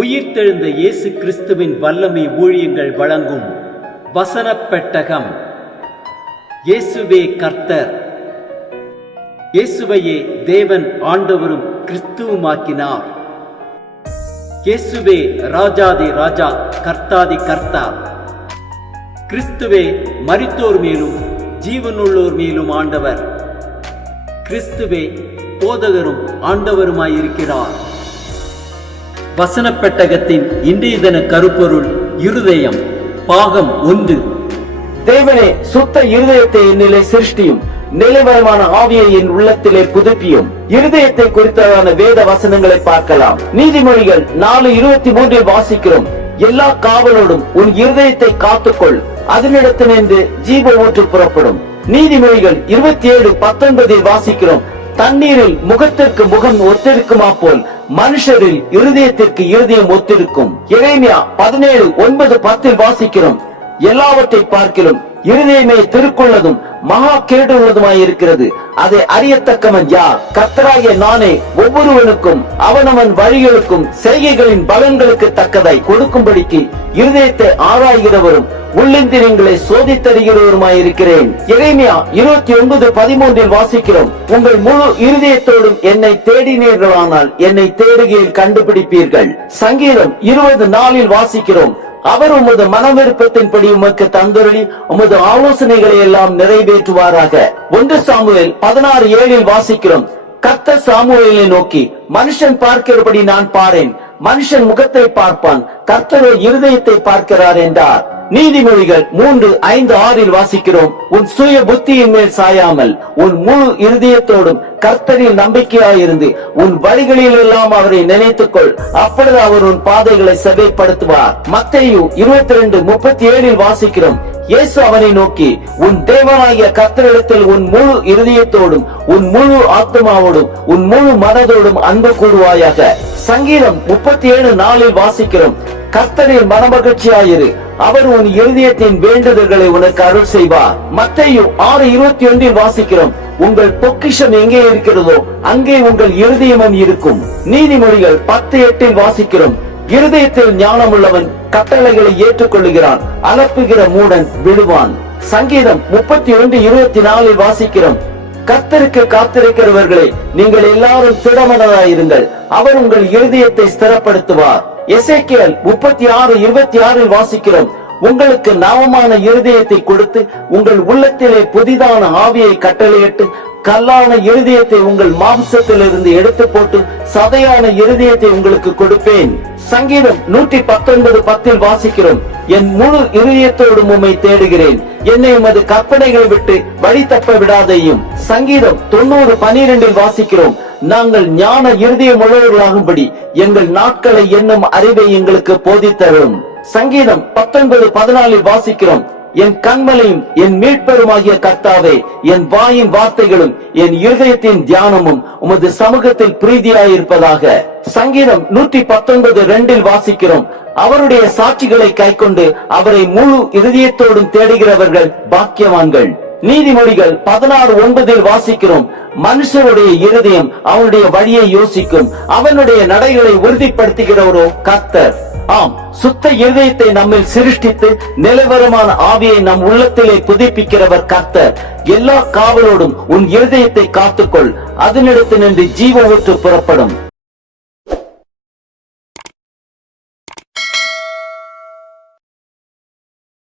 உயிர்த்தெழுந்த இயேசு கிறிஸ்துவின் வல்லமை ஊழியங்கள் வழங்கும் வசனப் பெட்டகம். இயேசுவே கர்த்தர். இயேசுவையே தேவன் ஆண்டவரும் கிறிஸ்துவுமாக்கினார். இயேசுவே ராஜாதி ராஜா, கர்த்தாதி கர்த்தா. கிறிஸ்துவே மரித்தோர் மேலும் ஜீவனுள்ளோர் மேலும் ஆண்டவர். கிறிஸ்துவே போதகரும் ஆண்டவருமாயிருக்கிறார். வசனப் பெட்டகத்தின் இன்றைய தின கருப்பொருள் இருதயம். பாகம் 1. தேவனே, சுத்த இருதயத்தை என்னிலே சிருஷ்டியும், நிலைவரமான ஆவியை என் உள்ளத்திலே புதுப்பியும். இருதயத்தை குறித்ததான வேத வசனங்களை பார்க்கலாம். நீதிமொழிகள் 4:23 வாசிக்கிறோம், எல்லா காவலோடும் உன் இருதயத்தை காத்துக்கொள், அதனிடத்திலிருந்து ஜீவ ஊற்று புறப்படும். நீதிமொழிகள் 27:19 வாசிக்கிறோம், தண்ணீரில் முகத்திற்கு முகம் ஒத்திருக்குமா போல் மனுஷரில் இருதயத்திற்கு இருதயம் ஒத்திருக்கும். எரேமியா 17:9-10 வாசிக்கிறோம், எல்லாவற்றை பார்க்கிறோம் இருதயமே திருக்குள்ளதும் மகா கேடுள்ளதுமாய் இருக்கிறது, அதை அறியத்தக்கவன் யார்? கர்த்தராகிய நானே ஒவ்வொருவனுக்கும் அவனவன் வழிகளுக்கும் செய்கைகளின் பலன்களுக்கு தக்கதாய் கொடுக்கும்படிக்கு இருதயத்தை ஆராய்கிறவரும் உள்ளிந்திரியங்களை சோதித்தறிகிறவருமாயிருக்கிறேன். எரேமியா 29:13 வாசிக்கிறோம், உங்கள் முழு இருதயத்தோடும் என்னை தேடினீர்களானால் என்னை தேடுகையில் கண்டுபிடிப்பீர்கள். சங்கீதம் 20:4 வாசிக்கிறோம், அவர் உமது மனவிருப்பத்தின்படி உமக்கு தந்தருளி உமது ஆலோசனைகளை எல்லாம் நிறைவேற்றுவாராக. 1 சாமுவேல் 16:7 வாசிக்கிறோம், கர்த்தர் சாமுவேலை நோக்கி, மனுஷன் பார்க்கிறபடி நான் பாரேன், மனுஷன் முகத்தை பார்ப்பான், கர்த்தரோ இருதயத்தை பார்க்கிறார் என்றார். நீதிமொழிகள் 3:5-6 வாசிக்கிறோம், உன் சுய புத்தியின் மேல் சாயாமல் உன் முழு இருதயத்தோடும் கர்த்தரில் நம்பிக்கையாயிருந்து உன் வழிகளில் எல்லாம் அவரை நினைத்துக்கொள், அப்பொழுது அவர் உன் பாதைகளை செவ்வைப்படுத்துவார். மத்தேயு 22:37 வாசிக்கிறோம், இயேசு அவனை நோக்கி, உன் தேவனாகிய கர்த்தரிடத்தில் உன் முழு இருதயத்தோடும் உன் முழு ஆத்மாவோடும் உன் முழு மனதோடும் அன்பு கூறுவாயாக. சங்கீதம் 37:4 வாசிக்கிறோம், கர்த்தரில் மனமகிழ்ச்சியாயிரு, அவர் உன் இருதயத்தின் வேண்டுதல்களை உனக்கு அருள் செய்வார். மத்தேயு 6:21 வாசிக்கிறோம், உங்கள் பொக்கிஷம் எங்கே இருக்கிறதோ அங்கே உங்கள் இருதயமும் இருக்கும். நீதிமொழிகள் 10:8 வாசிக்கிறோம், இருதயத்தில் ஞானம் உள்ளவன் கட்டளைகளை ஏற்றுக்கொள்ளுகிறான், அலப்புகிற மூடன் விழுவான். சங்கீதம் 31:24 வாசிக்கிறோம், கர்த்தருக்கு காத்திருக்கிறவர்களே, நீங்கள் எல்லாரும் திடமனதாயிருங்கள், அவர் உங்கள் இருதயத்தை ஸ்திரப்படுத்துவார். எசேக்கியேல் 36:26 வாசிக்கிறோம், உங்களுக்கு நவமான இருதயத்தை கொடுத்து உங்கள் உள்ளத்திலே புதிதான ஆவியை கட்டளையிட்டு கல்லான இருதயத்தை உங்கள் மாம்சத்திலிருந்து எடுத்து போட்டு சதையான இருதயத்தை உங்களுக்கு கொடுப்பேன். சங்கீதம் 119:10 வாசிக்கிறோம், என் முழு இருதயத்தோடும் உம்மை தேடுகிறேன், என்னை உமது கற்பனைகளை விட்டு வழி தப்ப விடாதையும். சங்கீதம் 90:12 வாசிக்கிறோம், நாங்கள் ஞான இருதயம் உள்ளவர்களாகும்படி எங்கள் நாட்களை என்னும் அறிவை எங்களுக்கு போதித்தரும். சங்கீதம் 19:14 வாசிக்கிறோம், என் கண்மலையும் என் மீட்பருமாகிய கர்த்தாவே, என் வாயின் வார்த்தைகளும் என் இருதயத்தின் தியானமும் உமது சமூகத்தில் பிரீதியாயிருப்பதாக. சங்கீதம் 119:2 வாசிக்கிறோம், அவருடைய சாட்சிகளை கைக்கொண்டு அவரை முழு இருதயத்தோடும் தேடுகிறவர்கள் பாக்கியவான்கள். நீதிமொழிகள் 16:9 வாசிக்கிறோம், மனுஷருடைய இருதயம் அவனுடைய வழியை யோசிக்கும், அவனுடைய நடைகளை உறுதிப்படுத்துகிறவரோ கர்த்தர். ஆம், சுத்த இருதயத்தை நம்மில் சிருஷ்டித்து நிலவரமான ஆவியை நம் உள்ளத்திலே புதுப்பிக்கிறவர் கர்த்தர். எல்லா காவலோடும் உன் இருதயத்தை காத்துக்கொள், அதனிடத்தினின்று ஜீவ ஊற்று புறப்படும்.